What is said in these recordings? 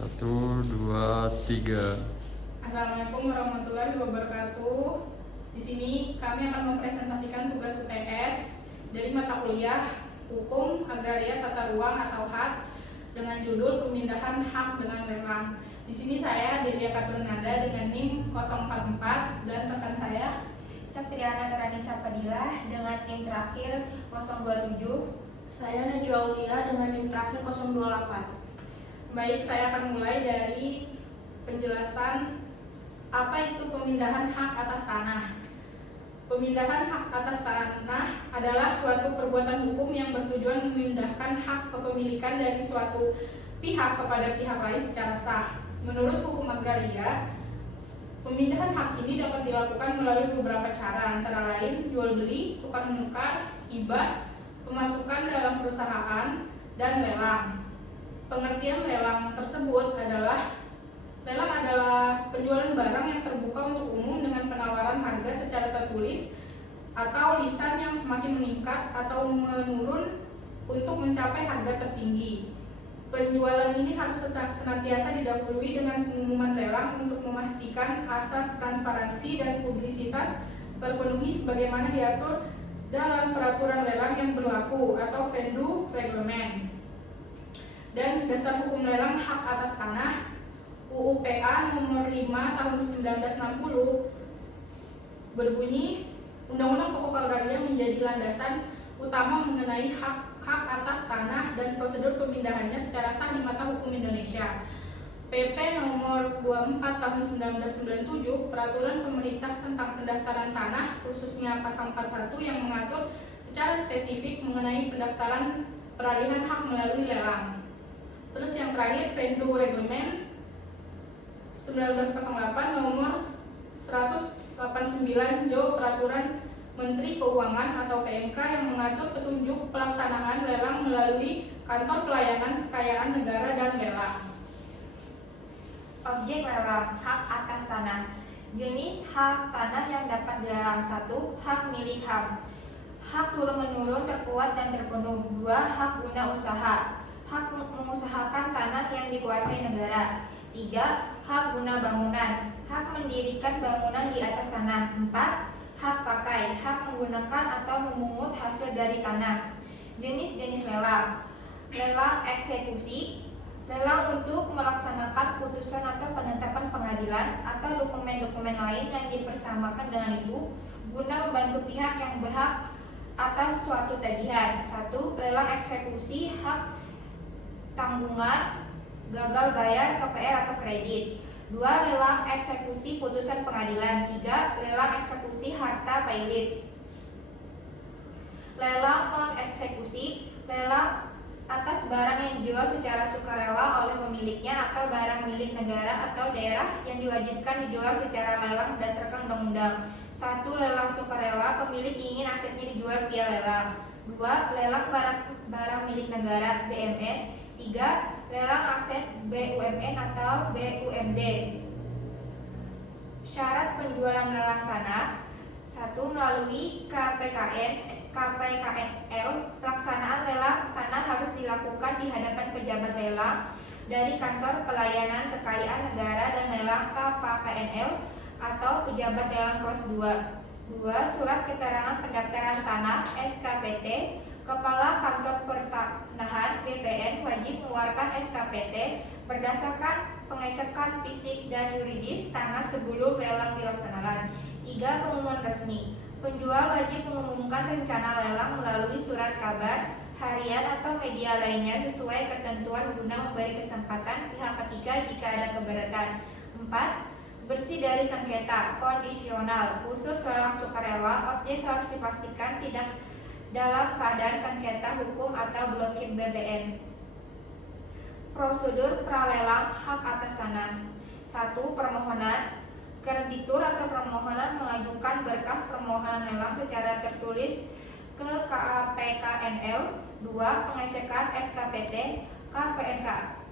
1, 2, 3. Assalamualaikum warahmatullahi wabarakatuh. Di sini kami akan mempresentasikan tugas UTS dari mata kuliah Hukum Agraria Tata Ruang atau HAT dengan judul Pemindahan Hak dengan Lelang. Di sini saya Delia Katurnada dengan NIM 044 dan rekan saya Septriana Nuranisa Fadilah dengan NIM terakhir 027. Saya Najwa Aulia dengan NIM terakhir 028. Baik, saya akan mulai dari penjelasan apa itu pemindahan hak atas tanah. Pemindahan hak atas tanah adalah suatu perbuatan hukum yang bertujuan memindahkan hak kepemilikan dari suatu pihak kepada pihak lain secara sah. Menurut hukum agraria, pemindahan hak ini dapat dilakukan melalui beberapa cara, antara lain jual beli, tukar menukar, hibah, pemasukan dalam perusahaan, dan lelang. Pengertian lelang tersebut adalah lelang adalah penjualan barang yang terbuka untuk umum dengan penawaran harga secara tertulis atau lisan yang semakin meningkat atau menurun untuk mencapai harga tertinggi. Penjualan ini harus senantiasa didahului dengan pengumuman lelang untuk memastikan asas transparansi dan publisitas terpenuhi sebagaimana diatur dalam peraturan lelang yang berlaku atau venue reglement. Dan dasar hukum lelang hak atas tanah UU PA nomor 5 tahun 1960 berbunyi, Undang-Undang Pokok Agraria menjadi landasan utama mengenai hak atas tanah dan prosedur pemindahannya secara sah di mata hukum Indonesia. PP nomor 24 tahun 1997 Peraturan Pemerintah tentang Pendaftaran Tanah khususnya pasal 41 yang mengatur secara spesifik mengenai pendaftaran peralihan hak melalui lelang. Terus yang terakhir venue reglement 1908 nomor 189 Jo Peraturan Menteri Keuangan atau PMK yang mengatur petunjuk pelaksanaan lelang melalui Kantor Pelayanan Kekayaan Negara dan Lelang. Objek lelang, hak atas tanah. Jenis hak tanah yang dapat dilelang: 1. Hak milik HAM, hak turun-menurun terkuat dan terpenuh. 2. Hak guna usaha, hak mengusahakan tanah yang dikuasai negara. 3. Hak guna bangunan, hak mendirikan bangunan di atas tanah. 4. Hak pakai, hak menggunakan atau memungut hasil dari tanah. Jenis-jenis lelang: lelang eksekusi, lelang untuk melaksanakan putusan atau penetapan pengadilan atau dokumen-dokumen lain yang dipersamakan dengan itu guna membantu pihak yang berhak atas suatu tagihan. 1. Lelang eksekusi, hak tanggungan gagal bayar KPR atau kredit. 2. Lelang eksekusi putusan pengadilan. 3. Lelang eksekusi harta pailit. Lelang non eksekusi, lelang atas barang yang dijual secara sukarela oleh pemiliknya atau barang milik negara atau daerah yang diwajibkan dijual secara lelang berdasarkan undang-undang. 1. Lelang sukarela, pemilik ingin asetnya dijual via lelang. 2. Lelang barang milik negara BMN. 3. Lelang aset BUMN atau BUMD. Syarat penjualan lelang tanah: 1. Melalui KPKNL, pelaksanaan lelang tanah harus dilakukan di hadapan pejabat lelang dari Kantor Pelayanan Kekayaan Negara dan Lelang KPKNL atau pejabat lelang kelas 2. 2. Surat keterangan pendaftaran tanah SKPT. Kepala Kantor Pertanahan BPN wajib mengeluarkan SKPT berdasarkan pengecekan fisik dan yuridis tanah sebelum lelang dilaksanakan. 3. Pengumuman resmi. Penjual wajib mengumumkan rencana lelang melalui surat kabar harian atau media lainnya sesuai ketentuan guna memberi kesempatan pihak ketiga jika ada keberatan. 4. Bersih dari sengketa kondisional. Khusus lelang sukarela, objek harus dipastikan tidak dalam keadaan sengketa hukum atau blokir BBN. Prosedur pralelang hak atas tanah. 1. Permohonan. Kreditur atau permohonan mengajukan berkas permohonan lelang secara tertulis ke KPKNL. 2. Pengecekan SKPT.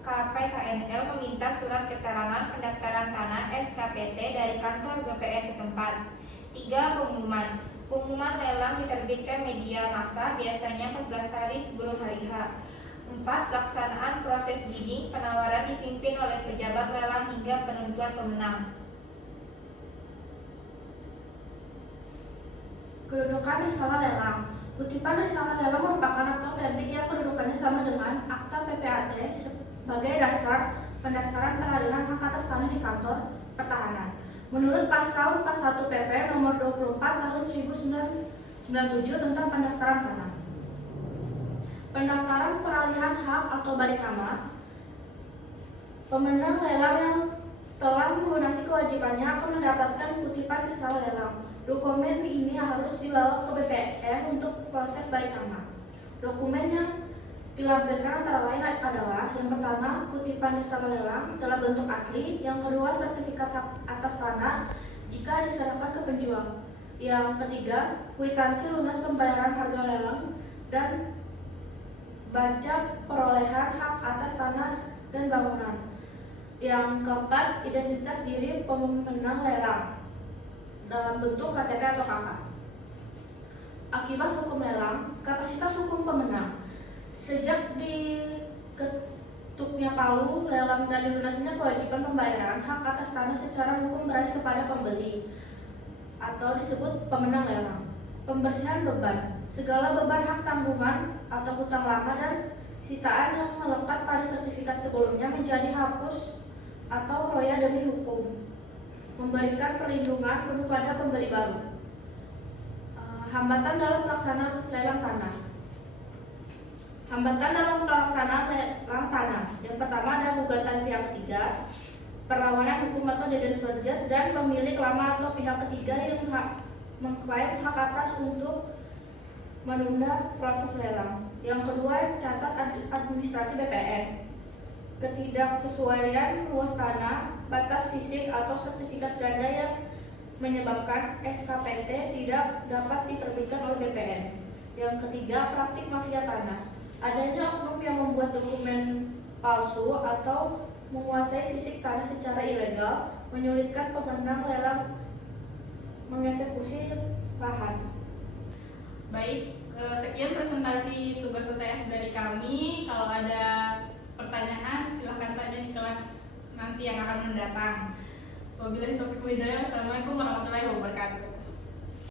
KPKNL meminta surat keterangan pendaftaran tanah SKPT dari kantor BPN setempat. 3. Pengumuman. Pengumuman lelang diterbitkan media massa biasanya 14 hari sebelum hari H. 4. Pelaksanaan proses bidding penawaran dipimpin oleh pejabat lelang hingga penentuan pemenang. Kedudukan risalah lelang. Kutipan risalah lelang merupakan akta otentik yang kedudukannya sama dengan akta PPAT sebagai dasar pendaftaran peralihan hak atas tanah di kantor pertahanan. Menurut pasal 41 PP nomor 24 tahun 1997 tentang pendaftaran tanah. Pendaftaran peralihan hak atau balik nama, pemenang lelang yang telah melunasi kewajibannya akan mendapatkan kutipan risalah lelang. Dokumen ini harus dibawa ke BPN untuk proses balik nama. Dokumen yang dilampirkan antara lain adalah: yang pertama, kutipan risalah lelang dalam bentuk asli; yang kedua, sertifikat hak atas tanah jika diserahkan ke penjual; yang ketiga, kwitansi lunas pembayaran harga lelang dan baca perolehan hak atas tanah dan bangunan; yang keempat, identitas diri pemenang lelang dalam bentuk KTP atau KK. Akibat hukum lelang, kapasitas hukum pemenang. Sejak diketuknya palu lelang dan dilunasinya kewajiban pembayaran hak atas tanah secara hukum beralih kepada pembeli atau disebut pemenang lelang. Pembersihan beban. Segala beban hak tanggungan atau hutang lama dan sitaan yang melekat pada sertifikat sebelumnya menjadi hapus atau roya demi hukum. Memberikan perlindungan penuh pada pembeli baru. Hambatan dalam pelaksanaan lelang tanah. Hambatan dalam pelaksanaan lelang tanah. Yang pertama ada gugatan pihak ketiga, perlawanan hukum atau deed dan pemilik lama atau pihak ketiga yang mengklaim hak atas untuk menunda proses lelang. Yang kedua, catat administrasi BPN. Ketidaksesuaian luas tanah, batas fisik atau sertifikat ganda yang menyebabkan SKPT tidak dapat diterbitkan oleh BPN. Yang ketiga, praktik mafia tanah. Adanya oknum yang membuat dokumen palsu atau menguasai fisik tanah secara ilegal, menyulitkan pemenang lelang mengeksekusi lahan. Baik, sekian presentasi tugas UTS dari kami. Kalau ada pertanyaan silahkan tanya di kelas nanti yang akan mendatang. Wabillahi taufiq wal hidayah. Wassalamualaikum warahmatullahi wabarakatuh.